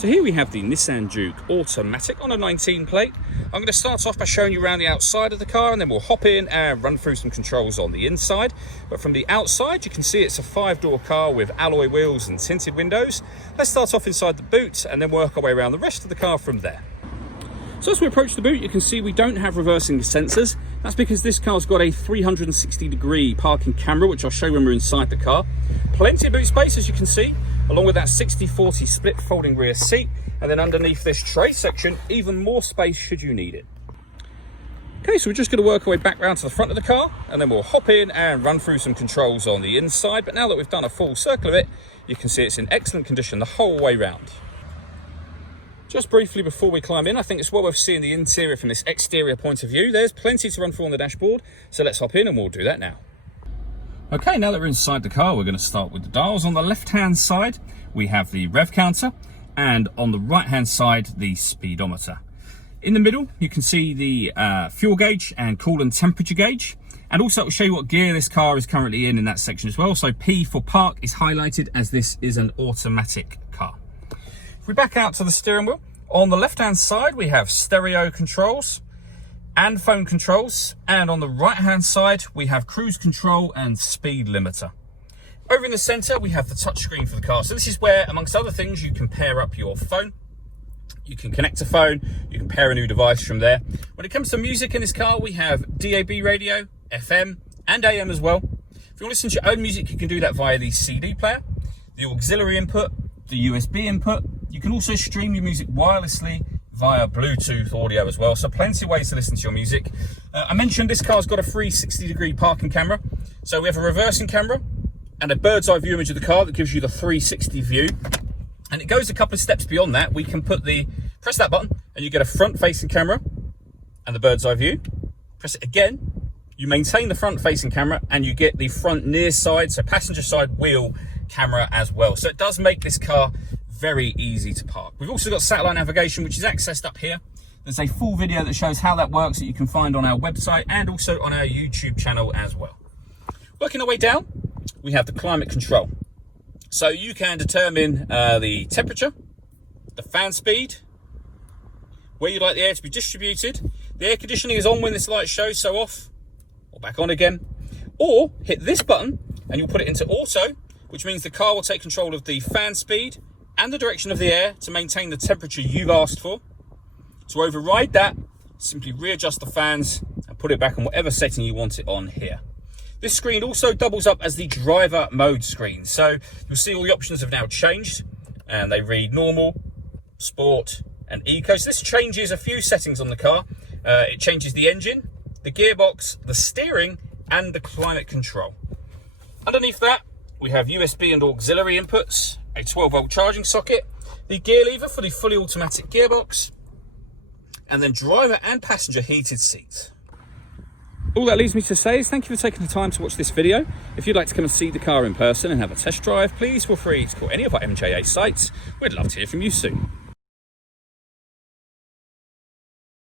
So here we have the Nissan Juke automatic on a 19 plate. I'm going to start off by showing you around the outside of the car, and then we'll hop in and run through some controls on the inside. But from the outside, you can see it's a 5-door car with alloy wheels and tinted windows. Let's start off inside the boot and then work our way around the rest of the car from there. So as we approach the boot, you can see we don't have reversing sensors. That's because this car's got a 360-degree parking camera, which I'll show when we're inside the car. Plenty of boot space, as you can see, along with that 60/40 split folding rear seat. And then underneath this tray section, even more space should you need it. Okay, so we're just going to work our way back round to the front of the car, and then we'll hop in and run through some controls on the inside. But now that we've done a full circle of it, you can see it's in excellent condition the whole way round. Just briefly before we climb in, I think it's well worth seeing the interior from this exterior point of view. There's plenty to run through on the dashboard, so let's hop in and we'll do that now. Okay, now that we're inside the car, we're going to start with the dials. On the left-hand side, we have the rev counter, and on the right-hand side, the speedometer. In the middle, you can see the fuel gauge and coolant temperature gauge, and also it will show you what gear this car is currently in that section as well. So P for park is highlighted as this is an automatic car. If we back out to the steering wheel, on the left-hand side, we have stereo controls and phone controls, and on the right-hand side, we have cruise control and speed limiter. Over in the center, we have the touchscreen for the car. So this is where, amongst other things, you can pair up your phone. You can connect a phone, you can pair a new device from there. When it comes to music in this car, we have DAB radio, FM, and AM as well. If you want to listen to your own music, you can do that via the CD player, the auxiliary input, the USB input. You can also stream your music wirelessly via Bluetooth audio as well. So plenty of ways to listen to your music. I mentioned this car's got a 360-degree parking camera. So we have a reversing camera and a bird's eye view image of the car that gives you the 360 view. And it goes a couple of steps beyond that. We can press that button and you get a front facing camera and the bird's eye view. Press it again, you maintain the front facing camera and you get the front near side, so passenger side wheel camera as well. So it does make this car very easy to park. We've also got satellite navigation, which is accessed up here. There's a full video that shows how that works that you can find on our website and also on our YouTube channel as well. Working our way down, we have the climate control. So you can determine the temperature, the fan speed, where you'd like the air to be distributed. The air conditioning is on when this light shows, so off or back on again. Or hit this button and you'll put it into auto, which means the car will take control of the fan speed and the direction of the air to maintain the temperature you've asked for. To override that, simply readjust the fans and put it back on whatever setting you want it on here. This screen also doubles up as the driver mode screen. So you'll see all the options have now changed and they read normal, sport and eco. So this changes a few settings on the car. It changes the engine, the gearbox, the steering and the climate control. Underneath that, we have USB and auxiliary inputs, a 12-volt charging socket, the gear lever for the fully automatic gearbox, and then driver and passenger heated seats. All that leaves me to say is thank you for taking the time to watch this video. If you'd like to come and see the car in person and have a test drive, please feel free to call any of our MJA sites. We'd love to hear from you soon.